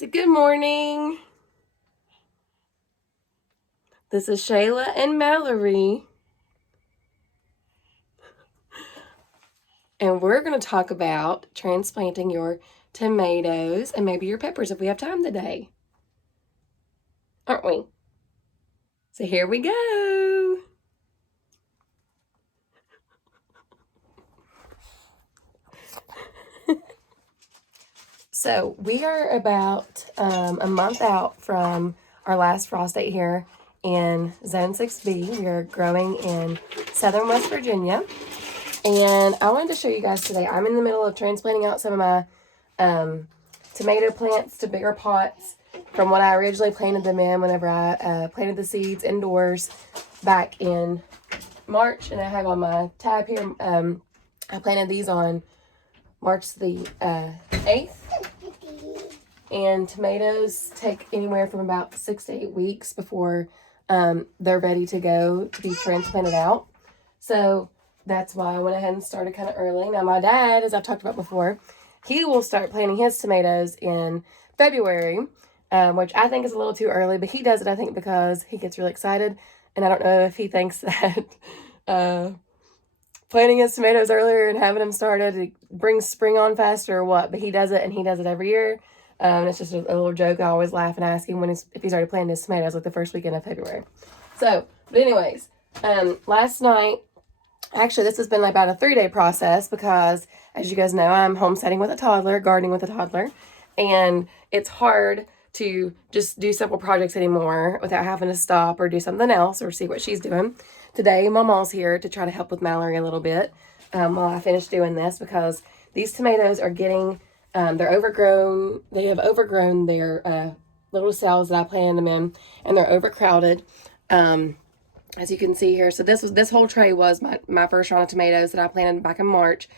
So good morning. This is Shayla and Mallory. And we're going to talk about transplanting your tomatoes and maybe your peppers if we have time today. Aren't we? So here we go. So we are about a month out from our last frost date here in Zone 6B. We are growing in southern West Virginia. And I wanted to show you guys today, I'm in the middle of transplanting out some of my tomato plants to bigger pots from what I originally planted them in whenever I planted the seeds indoors back in March. And I have on my tab here, I planted these on March the 8th. And tomatoes take anywhere from about 6 to 8 weeks before they're ready to go to be transplanted out. So that's why I went ahead and started kind of early. Now my dad, as I've talked about before, he will start planting his tomatoes in February, which I think is a little too early, but he does it, I think, because he gets really excited. And I don't know if he thinks that planting his tomatoes earlier and having them started, it brings spring on faster or what, but he does it, and he does it every year. And it's just a little joke. I always laugh and ask him if he's already planted his tomatoes, like the first weekend of February. So, but anyways, last night, actually, this has been about a 3-day process because, as you guys know, I'm homesteading with a toddler, gardening with a toddler, and it's hard to just do simple projects anymore without having to stop or do something else or see what she's doing. Today, Mama's here to try to help with Mallory a little bit while I finish doing this because these tomatoes are getting, they're overgrown. They have overgrown their little cells that I planted them in, and they're overcrowded. As you can see here, so this whole tray was my first round of tomatoes that I planted back in March,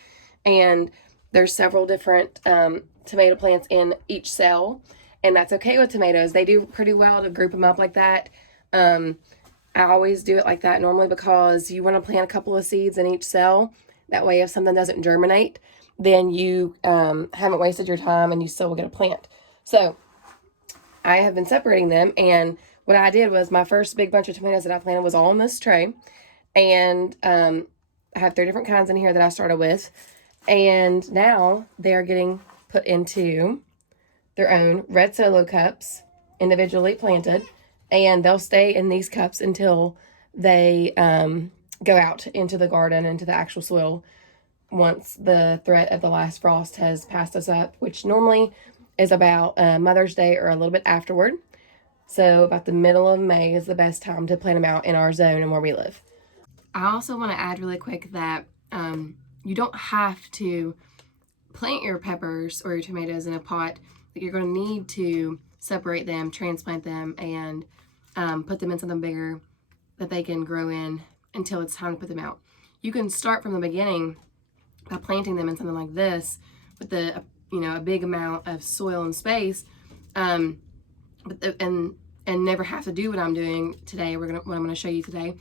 and there's several different tomato plants in each cell, and that's okay with tomatoes. They do pretty well to group them up like that. I always do it like that normally because you want to plant a couple of seeds in each cell. That way, if something doesn't germinate, then you haven't wasted your time and you still will get a plant. So I have been separating them, and what I did was my first big bunch of tomatoes that I planted was all in this tray. And I have 3 different kinds in here that I started with. And now they're getting put into their own red solo cups, individually planted. And they'll stay in these cups until they go out into the garden, into the actual soil, once the threat of the last frost has passed us up, which normally is about Mother's Day or a little bit afterward. So about the middle of May is the best time to plant them out in our zone and where we live. I also want to add really quick that you don't have to plant your peppers or your tomatoes in a pot. That you're going to need to separate them, transplant them, and put them in something bigger that they can grow in until it's time to put them out. You can start from the beginning by planting them in something like this with a big amount of soil and space. And never have to do what I'm doing today. What I'm going to show you today,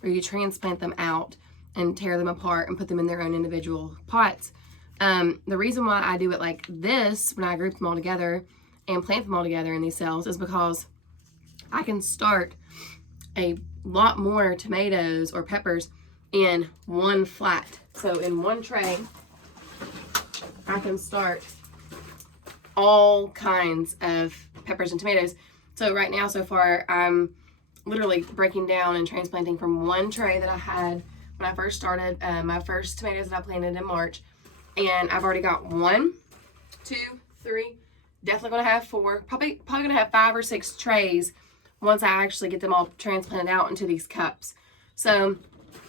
where you transplant them out and tear them apart and put them in their own individual pots. The reason why I do it like this when I group them all together and plant them all together in these cells is because I can start a lot more tomatoes or peppers in one flat. So in one tray, I can start all kinds of peppers and tomatoes. So right now, so far, I'm literally breaking down and transplanting from one tray that I had when I first started my first tomatoes that I planted in March. And I've already got 1, 2, 3, definitely going to have 4, probably going to have 5 or 6 trays once I actually get them all transplanted out into these cups. So,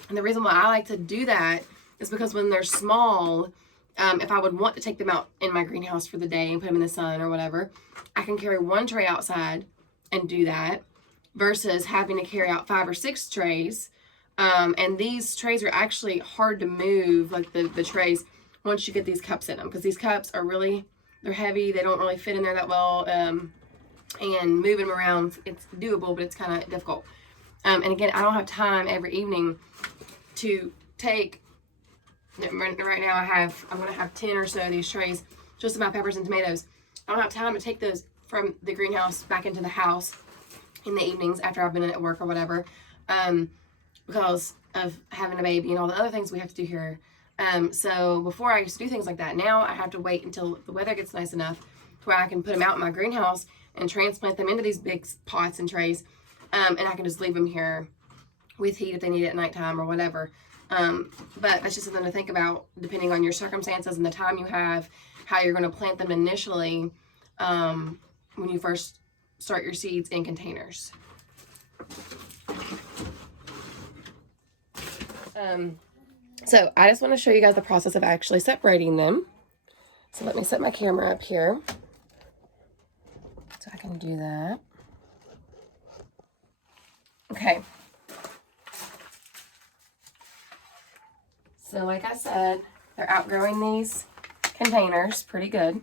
and the reason why I like to do that is because when they're small, if I would want to take them out in my greenhouse for the day and put them in the sun or whatever, I can carry 1 tray outside and do that versus having to carry out 5 or 6 trays. And these trays are actually hard to move, like the trays, once you get these cups in them, because these cups are they're heavy. They don't really fit in there that well. And moving them around, it's doable, but it's kind of difficult. And again, I don't have time every evening to take, right now I'm going to have 10 or so of these trays just of my peppers and tomatoes. I don't have time to take those from the greenhouse back into the house in the evenings after I've been at work or whatever, because of having a baby and all the other things we have to do here. So before I used to do things like that. Now I have to wait until the weather gets nice enough to where I can put them out in my greenhouse and transplant them into these big pots and trays, and I can just leave them here with heat if they need it at nighttime or whatever. But that's just something to think about depending on your circumstances and the time you have, how you're going to plant them initially when you first start your seeds in containers. So I just want to show you guys the process of actually separating them. So let me set my camera up here so I can do that. Okay. So like I said, they're outgrowing these containers pretty good. You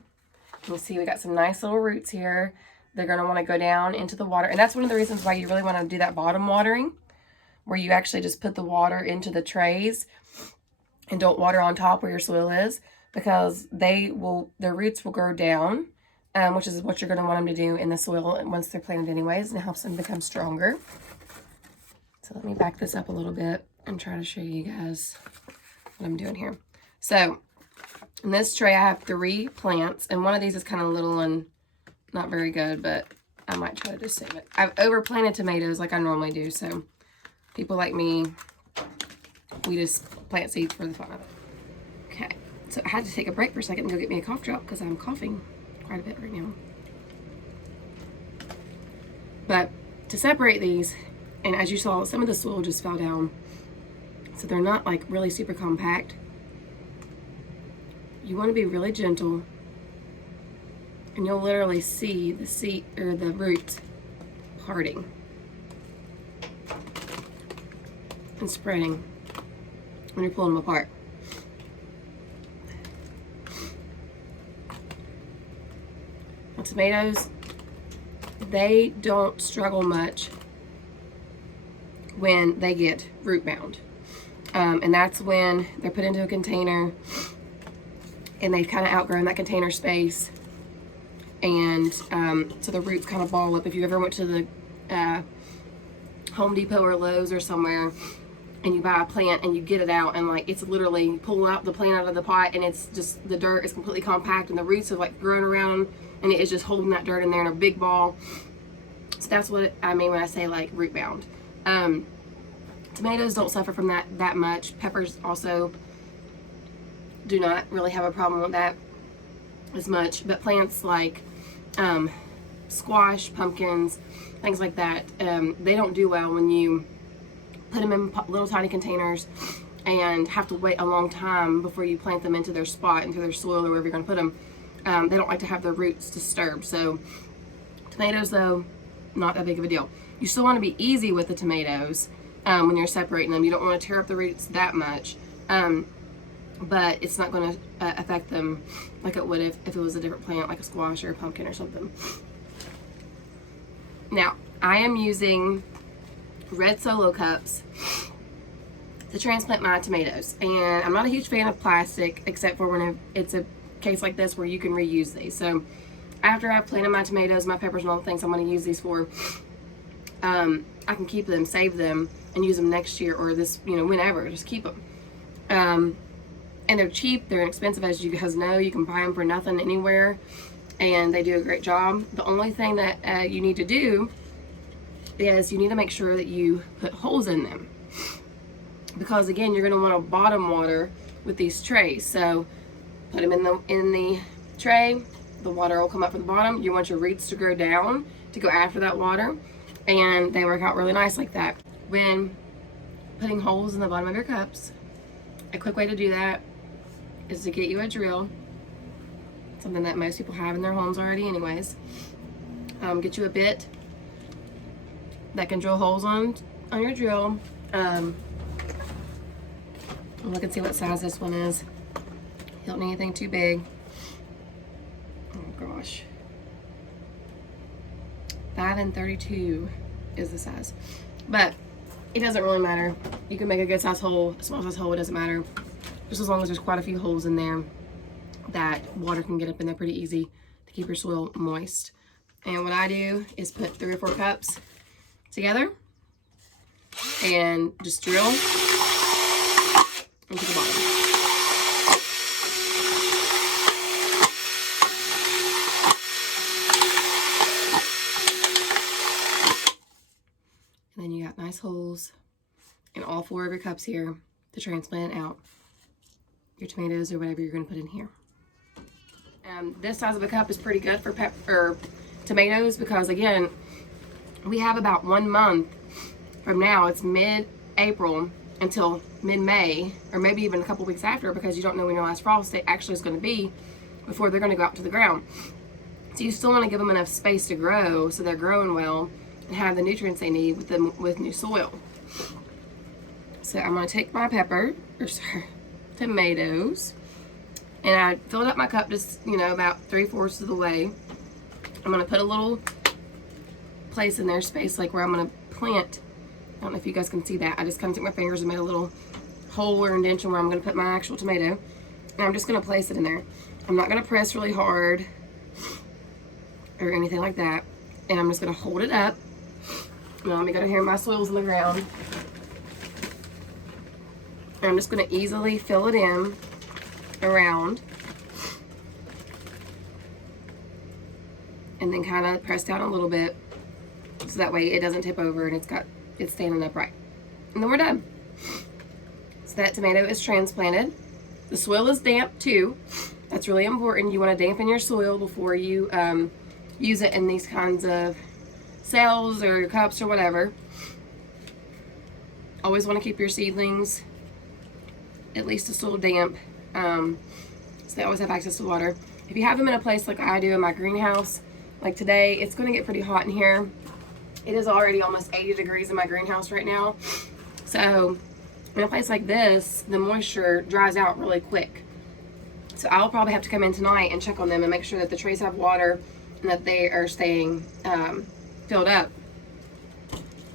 can see we got some nice little roots here. They're going to want to go down into the water. And that's one of the reasons why you really want to do that bottom watering, where you actually just put the water into the trays and don't water on top where your soil is, because their roots will grow down, which is what you're going to want them to do in the soil once they're planted anyways, and it helps them become stronger. So let me back this up a little bit and try to show you guys what I'm doing here. So in this tray I have 3 plants, and one of these is kind of little and not very good, but I might try to just save it. I've overplanted tomatoes like I normally do, so people like me, we just plant seeds for the fun of it. Okay, so I had to take a break for a second and go get me a cough drop because I'm coughing quite a bit right now. But to separate these, and as you saw, some of the soil just fell down, so they're not like really super compact. You want to be really gentle, and you'll literally see the seed or the roots parting and spreading when you're pulling them apart. Now, tomatoes, they don't struggle much when they get root bound. And that's when they're put into a container and they've kind of outgrown that container space. And so the roots kind of ball up. If you ever went to the Home Depot or Lowe's or somewhere and you buy a plant and you get it out, and like it's literally pulling out the plant out of the pot, and it's just the dirt is completely compact and the roots have like grown around and it is just holding that dirt in there in a big ball. So that's what I mean when I say like root bound. Tomatoes don't suffer from that much. Peppers also do not really have a problem with that as much, but plants like squash, pumpkins, things like that, they don't do well when you put them in little tiny containers and have to wait a long time before you plant them into their spot, into their soil or wherever you're going to put them. They don't like to have their roots disturbed. So tomatoes, though, not that big of a deal. You still want to be easy with the tomatoes when you're separating them. You don't want to tear up the roots that much, but it's not going to affect them like it would if it was a different plant, like a squash or a pumpkin or something. Now, I am using red Solo cups to transplant my tomatoes, and I'm not a huge fan of plastic except for when it's a case like this where you can reuse these. So after I've planted my tomatoes, my peppers, and all the things I'm going to use these for, I can keep them, save them, and use them next year or this, whenever. Just keep them. And they're cheap, they're inexpensive, as you guys know. You can buy them for nothing anywhere, and they do a great job. The only thing that you need to do is you need to make sure that you put holes in them, because again, you're going to want to bottom water with these trays. So put them in the tray, the water will come up from the bottom. You want your roots to grow down to go after that water, and they work out really nice like that. When putting holes in the bottom of your cups, a quick way to do that is to get you a drill, something that most people have in their homes already anyways. Get you a bit that can drill holes on your drill. Look and see what size this one is. You don't need anything too big. Oh gosh. 5 32 is the size. But it doesn't really matter. You can make a good size hole, a small size hole, it doesn't matter. Just as long as there's quite a few holes in there that water can get up in there pretty easy to keep your soil moist And what I do is put 3 or 4 cups together and just drill into the bottom. And then you got nice holes in all 4 of your cups here to transplant out your tomatoes or whatever you're going to put in here. This size of a cup is pretty good for tomatoes because, again, we have about 1 month from now. It's mid-April until mid-May, or maybe even a couple weeks after, because you don't know when your last frost day actually is going to be before they're going to go out to the ground. So you still want to give them enough space to grow so they're growing well and have the nutrients they need with new soil. So I'm going to take my tomatoes, and I filled up my cup just, about 3/4 of the way. I'm going to put a little place in there, space like where I'm going to plant. I don't know if you guys can see that. I just kind of took my fingers and made a little hole or indentation where I'm going to put my actual tomato. And I'm just going to place it in there. I'm not going to press really hard or anything like that. And I'm just going to hold it up. Now let me go to here. My soil's on the ground. And I'm just going to easily fill it in around. And then kind of press down a little bit so that way it doesn't tip over and it's standing upright. And then we're done. So that tomato is transplanted. The soil is damp too. That's really important. You want to dampen your soil before you use it in these kinds of cells or cups or whatever. Always want to keep your seedlings at least a little damp, so they always have access to water. If you have them in a place like I do in my greenhouse, like today, it's going to get pretty hot in here. It is already almost 80 degrees in my greenhouse right now. So in a place like this, the moisture dries out really quick. So I'll probably have to come in tonight and check on them and make sure that the trays have water and that they are staying filled up.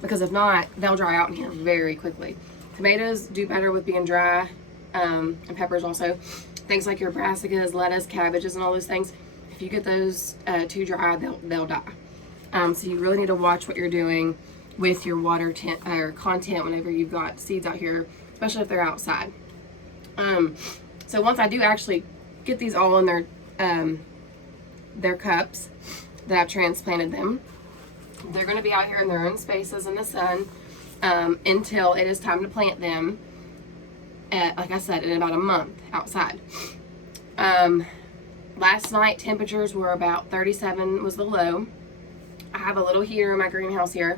Because if not, they'll dry out in here very quickly. Tomatoes do better with being dry, and peppers also. Things like your brassicas, lettuce, cabbages, and all those things, if you get those too dry, they'll die. So you really need to watch what you're doing with your water content whenever you've got seeds out here, especially if they're outside. So once I do actually get these all in their cups that I've transplanted them, they're going to be out here in their own spaces in the sun until it is time to plant them, like I said, in about a month outside. Last night temperatures were about 37 was the low. I have a little heater in my greenhouse here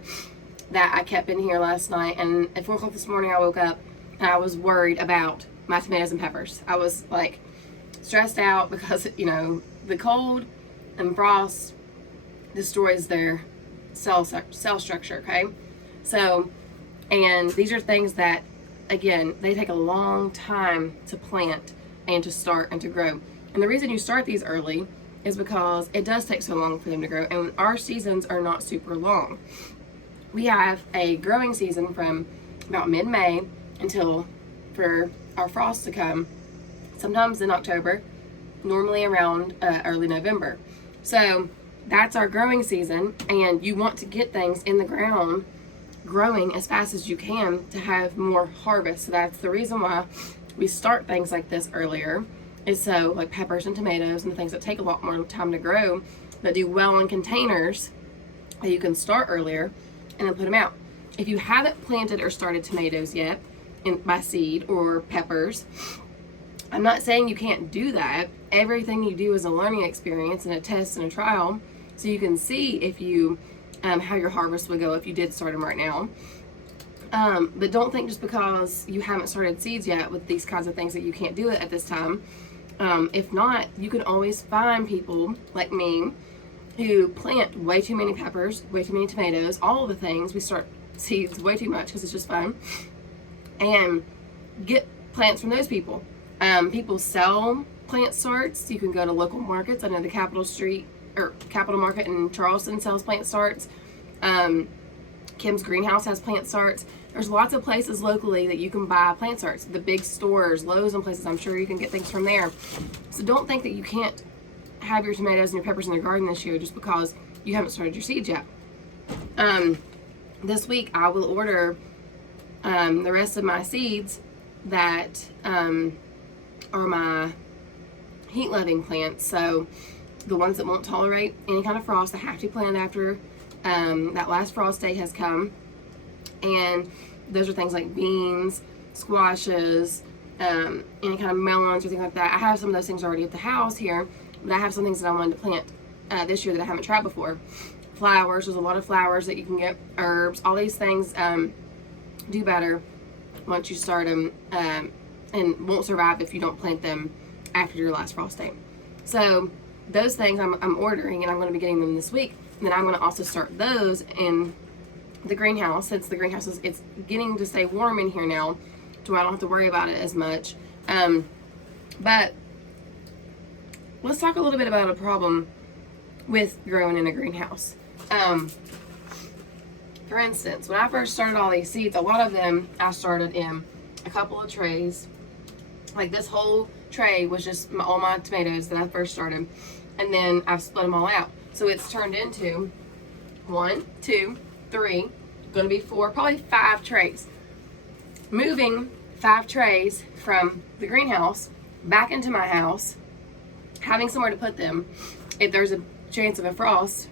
that I kept in here last night, and at 4 o'clock this morning I woke up and I was worried about my tomatoes and peppers. I was like stressed out because the cold and frost destroys their cell structure. Okay, so, and these are things that, again, they take a long time to plant and to start and to grow. And the reason you start these early is because it does take so long for them to grow, and our seasons are not super long. We have a growing season from about mid-May until for our frost to come, sometimes in October, normally around early November. So that's our growing season, and you want to get things in the ground growing as fast as you can to have more harvest. So that's the reason why we start things like this earlier, is so like peppers and tomatoes and the things that take a lot more time to grow that do well in containers that you can start earlier and then put them out. If you haven't planted or started tomatoes yet by seed or peppers, I'm not saying you can't do that. Everything you do is a learning experience and a test and a trial, so you can see if you how your harvest would go if you did start them right now. But don't think just because you haven't started seeds yet with these kinds of things that you can't do it at this time. If not, you can always find people like me who plant way too many peppers, way too many tomatoes, all of the things. We start seeds way too much because it's just fun, and get plants from those people. People sell plant starts. You can go to local markets. I know the Capitol Market in Charleston sells plant starts. Kim's Greenhouse has plant starts. There's lots of places locally that you can buy plant starts. The big stores, Lowe's and places, I'm sure you can get things from there. So don't think that you can't have your tomatoes and your peppers in your garden this year just because you haven't started your seeds yet. This week I will order the rest of my seeds that are my heat-loving plants. So the ones that won't tolerate any kind of frost, that have to be planted after that last frost day has come. And those are things like beans, squashes, any kind of melons or things like that. I have some of those things already at the house here, but I have some things that I wanted to plant this year that I haven't tried before. Flowers, there's a lot of flowers that you can get, herbs, all these things do better once you start them and won't survive if you don't plant them after your last frost day. So those things I'm ordering, and I'm going to be getting them this week. And then I'm going to also start those in the greenhouse, since the greenhouse it's getting to stay warm in here now, to where I don't have to worry about it as much. But let's talk a little bit about a problem with growing in a greenhouse. For instance, when I first started all these seeds, a lot of them I started in a couple of trays. Like this whole tray was just all my tomatoes that I first started, and then I've split them all out. So it's turned into 1, 2, 3, gonna be 4, probably 5 trays. Moving 5 trays from the greenhouse back into my house, having somewhere to put them if there's a chance of a frost,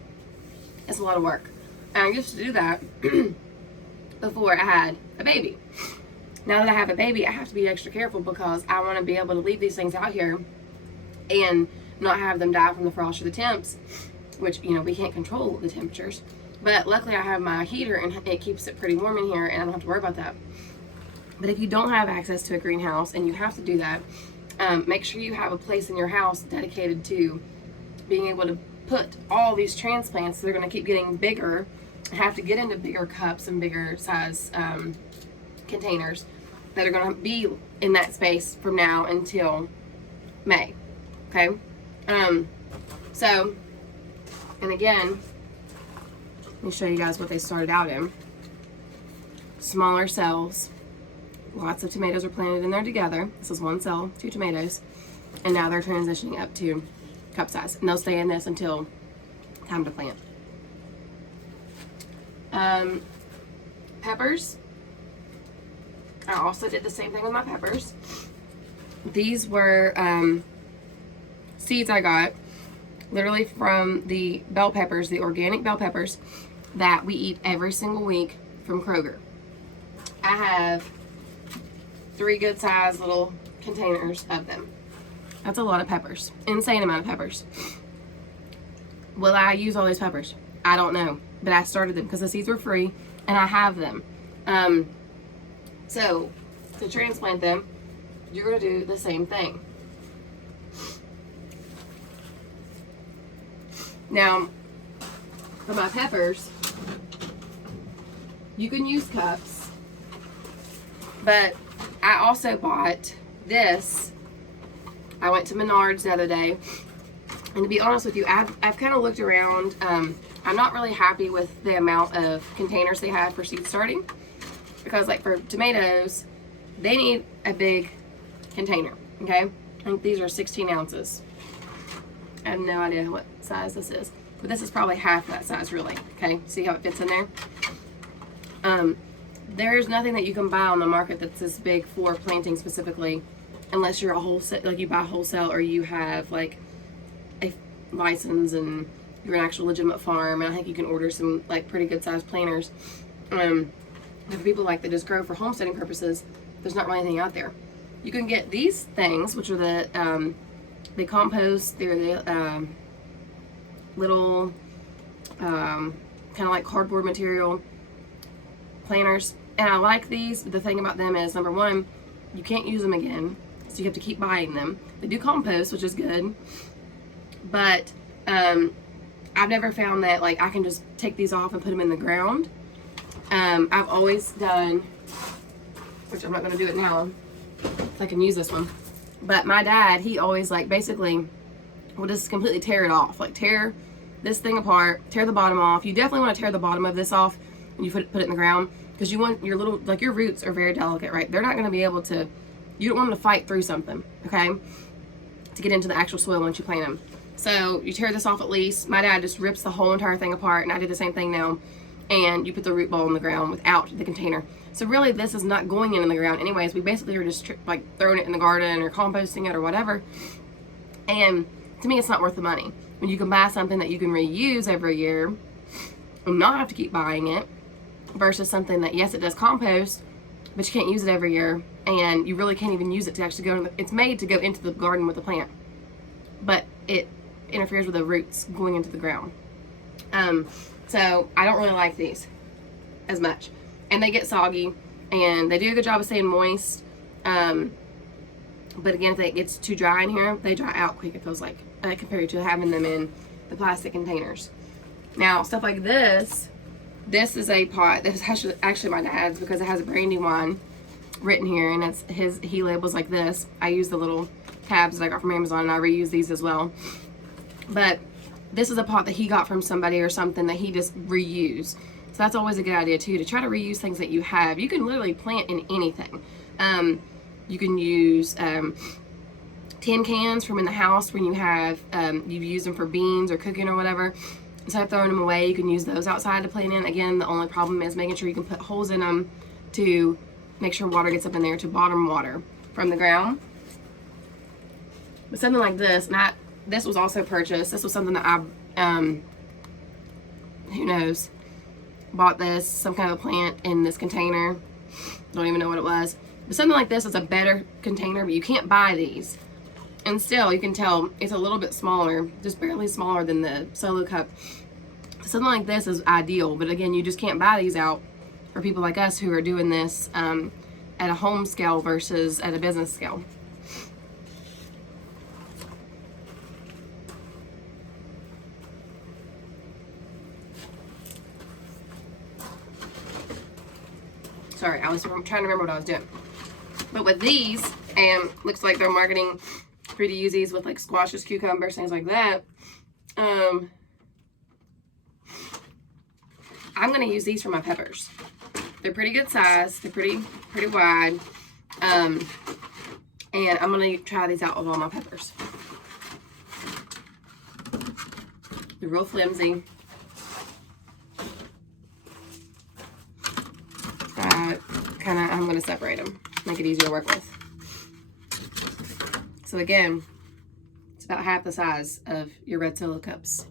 it's a lot of work. And I used to do that before I had a baby. Now that I have a baby, I have to be extra careful because I want to be able to leave these things out here and not have them die from the frost or the temps, which, you know, we can't control the temperatures. But luckily I have my heater and it keeps it pretty warm in here, and I don't have to worry about that. But if you don't have access to a greenhouse and you have to do that, make sure you have a place in your house dedicated to being able to put all these transplants. They're going to keep getting bigger and have to get into bigger cups and bigger size containers that are going to be in that space from now until May. Okay? So, and again, let me show you guys what they started out in. Smaller cells. Lots of tomatoes are planted in there together. This is 1 cell, 2 tomatoes. And now they're transitioning up to cup size. And they'll stay in this until time to plant. Peppers. I also did the same thing with my peppers. These were seeds I got literally from the bell peppers, the organic bell peppers that we eat every single week from Kroger. I have 3 good sized little containers of them. That's a lot of peppers. Insane amount of peppers. Will I use all these peppers? I don't know. But I started them because the seeds were free and I have them. So to transplant them, you're going to do the same thing. Now, for my peppers, you can use cups, but I also bought this. I went to Menards the other day, and to be honest with you, I've kind of looked around. I'm not really happy with the amount of containers they have for seed starting, because like for tomatoes, they need a big container, okay? I think these are 16 ounces. I have no idea what size this is, but this is probably half that size really, okay? See how it fits in there? There's nothing that you can buy on the market that's this big for planting specifically, unless you're a wholesale, like you buy wholesale, or you have like a license and you're an actual legitimate farm. And I think you can order some like pretty good sized planters. For people like that just grow for homesteading purposes, there's not really anything out there. You can get these things, which are the they compost. They're the little kind of like cardboard material planters, and I like these. The thing about them is, number one, you can't use them again, so you have to keep buying them. They do compost, which is good, but I've never found that like I can just take these off and put them in the ground. I've always done, which I'm not going to do it now, if I can use this one, but my dad, he always like basically will just completely tear it off, like tear this thing apart, tear the bottom off. You definitely want to tear the bottom of this off when you put it in the ground, because you want your little, like your roots are very delicate, right? They're not going to be able to, you don't want them to fight through something, okay, to get into the actual soil once you plant them. So you tear this off at least. My dad just rips the whole entire thing apart, and I did the same thing now. And you put the root ball in the ground without the container. So really, this is not going in the ground anyways. We basically are just like throwing it in the garden or composting it or whatever. And to me, it's not worth the money. When you can buy something that you can reuse every year and not have to keep buying it, versus something that, yes, it does compost, but you can't use it every year, and you really can't even use it to actually go in it's made to go into the garden with the plant, but it interferes with the roots going into the ground. So I don't really like these as much, and they get soggy, and they do a good job of staying moist, but again, if it gets too dry in here, they dry out quick, it feels like, compared to having them in the plastic containers. Now, stuff like this is a pot that is actually my dad's, because it has a brandy wine written here, and it's he labels like this. I use the little tabs that I got from Amazon, and I reuse these as well. But this is a pot that he got from somebody or something that he just reused. So that's always a good idea too, to try to reuse things that you have. You can literally plant in anything. You can use tin cans from in the house when you have, you've used them for beans or cooking or whatever. Instead of throwing them away, you can use those outside to plant in. Again, the only problem is making sure you can put holes in them to make sure water gets up in there to bottom water from the ground. But something like this, this was also purchased. This was something that I, who knows, bought this, some kind of plant in this container. Don't even know what it was. But something like this is a better container, but you can't buy these. And still, you can tell it's a little bit smaller, just barely smaller than the solo cup. Something like this is ideal, but again, you just can't buy these out for people like us who are doing this at a home scale versus at a business scale. Sorry, I was trying to remember what I was doing. But with these, and looks like they're marketing for you to use these with like squashes, cucumbers, things like that. I'm gonna use these for my peppers. They're pretty good size. They're pretty wide. And I'm gonna try these out with all my peppers. They're real flimsy. I'm gonna separate them, make it easier to work with. So again, it's about half the size of your red solo cups.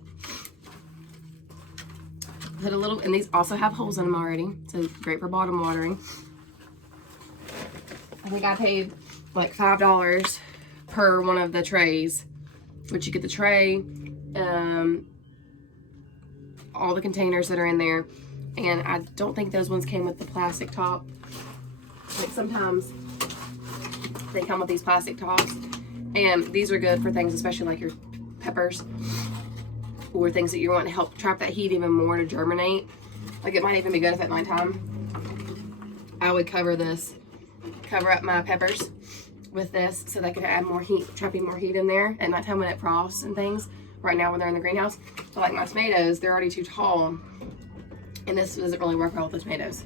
Put a little, and these also have holes in them already, so great for bottom watering. I think I paid like $5 per one of the trays, which you get the tray, all the containers that are in there, and I don't think those ones came with the plastic top. Like sometimes they come with these plastic tops, and these are good for things, especially like your peppers or things that you want to help trap that heat even more to germinate. Like it might even be good if at nighttime I would cover up my peppers with this so they could add more heat, trapping more heat in there at nighttime when it frosts and things. Right now when they're in the greenhouse. So like my tomatoes, they're already too tall, and this doesn't really work well with the tomatoes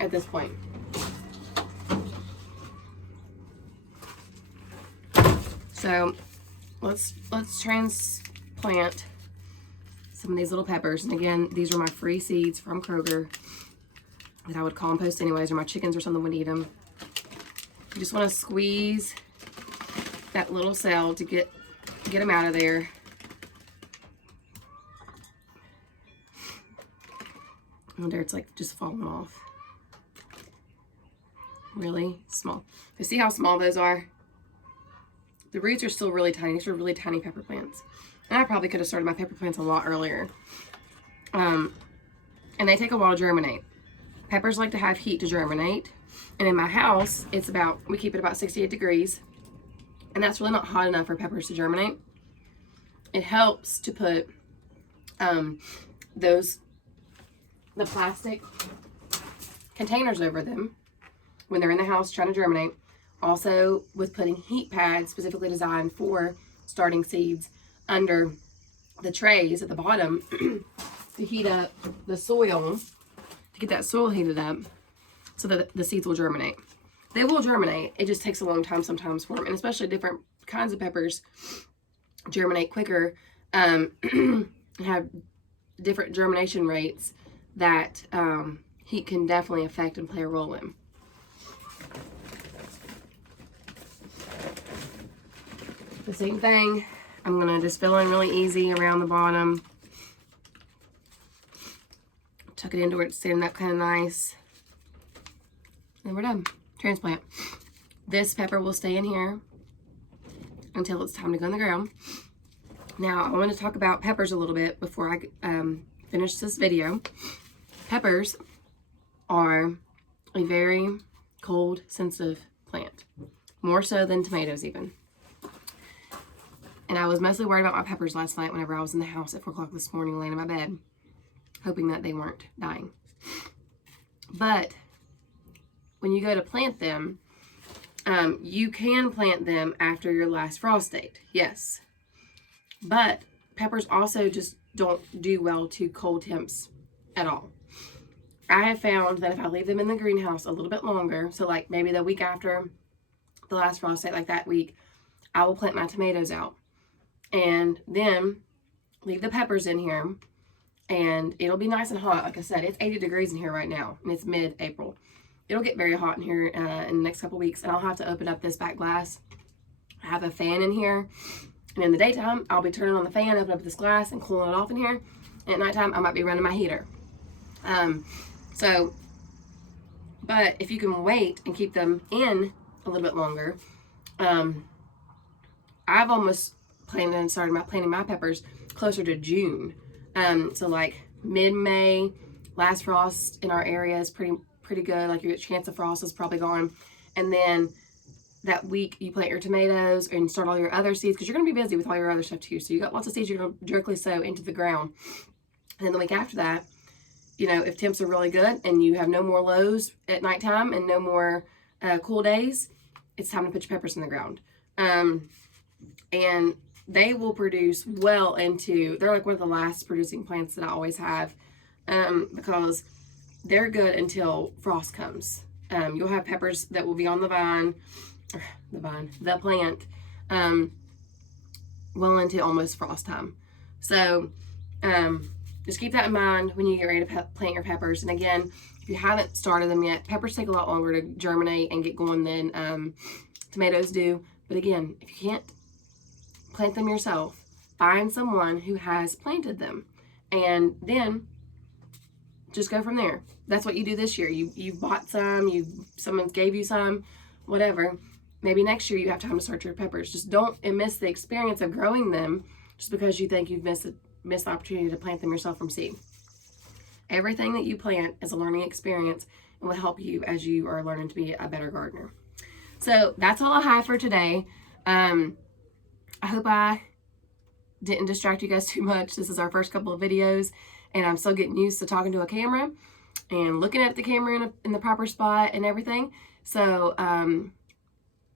at this point. So let's transplant some of these little peppers. And again, these are my free seeds from Kroger that I would compost anyways, or my chickens or something would eat them. You just want to squeeze that little cell to get them out of there. Oh, there, it's like just falling off. Really small. You see how small those are? The roots are still really tiny. These are really tiny pepper plants. And I probably could have started my pepper plants a lot earlier. And they take a while to germinate. Peppers like to have heat to germinate. And in my house, we keep it about 68 degrees. And that's really not hot enough for peppers to germinate. It helps to put the plastic containers over them when they're in the house trying to germinate. Also with putting heat pads specifically designed for starting seeds under the trays at the bottom to heat up the soil, to get that soil heated up so that the seeds will germinate. They will germinate. It just takes a long time sometimes for them, and especially different kinds of peppers germinate quicker have different germination rates that heat can definitely affect and play a role in. The same thing, I'm going to just fill in really easy around the bottom. Tuck it into where it's standing up kind of nice. And we're done. Transplant. This pepper will stay in here until it's time to go in the ground. Now, I want to talk about peppers a little bit before I finish this video. Peppers are a very cold, sensitive plant. More so than tomatoes even. And I was mostly worried about my peppers last night whenever I was in the house at 4 o'clock this morning laying in my bed, hoping that they weren't dying. But when you go to plant them, you can plant them after your last frost date, yes. But peppers also just don't do well to cold temps at all. I have found that if I leave them in the greenhouse a little bit longer, so like maybe the week after the last frost date, like that week, I will plant my tomatoes out. And then leave the peppers in here, and it'll be nice and hot. Like I said, it's 80 degrees in here right now, and it's mid-April. It'll get very hot in here in the next couple weeks, and I'll have to open up this back glass. I have a fan in here, and in the daytime, I'll be turning on the fan, open up this glass, and cooling it off in here. And at nighttime, I might be running my heater. But if you can wait and keep them in a little bit longer, I've almost planned and started planting my peppers closer to June. So like mid-May, last frost in our area is pretty good. Like your chance of frost is probably gone. And then that week you plant your tomatoes and start all your other seeds, because you're going to be busy with all your other stuff too. So you got lots of seeds you're going to directly sow into the ground. And then the week after that, you know, if temps are really good and you have no more lows at nighttime and no more cool days, it's time to put your peppers in the ground. And they will produce well into, they're like one of the last producing plants that I always have, because they're good until frost comes. You'll have peppers that will be on the plant, well into almost frost time. So, just keep that in mind when you get ready to plant your peppers. And again, if you haven't started them yet, peppers take a lot longer to germinate and get going than tomatoes do. But again, if you can't plant them yourself, find someone who has planted them, and then just go from there. That's what you do this year. You bought some, someone gave you some, whatever. Maybe next year you have time to start your peppers. Just don't miss the experience of growing them just because you think you've missed the opportunity to plant them yourself from seed. Everything that you plant is a learning experience and will help you as you are learning to be a better gardener. So that's all I have for today. I hope I didn't distract you guys too much. This is our first couple of videos, and I'm still getting used to talking to a camera and looking at the camera in the proper spot and everything. So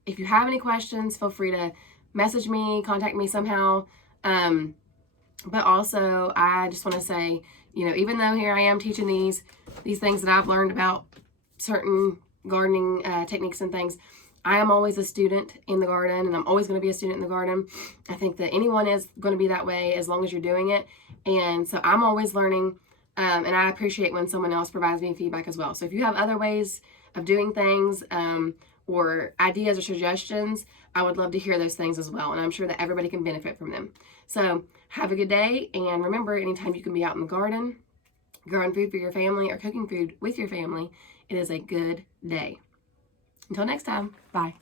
if you have any questions, feel free to message me, contact me somehow. But also, I just want to say, you know, even though here I am teaching these things that I've learned about certain gardening techniques and things, I am always a student in the garden, and I'm always going to be a student in the garden. I think that anyone is going to be that way as long as you're doing it. And so I'm always learning, and I appreciate when someone else provides me feedback as well. So if you have other ways of doing things or ideas or suggestions, I would love to hear those things as well. And I'm sure that everybody can benefit from them. So have a good day. And remember, anytime you can be out in the garden, growing food for your family or cooking food with your family, it is a good day. Until next time, bye.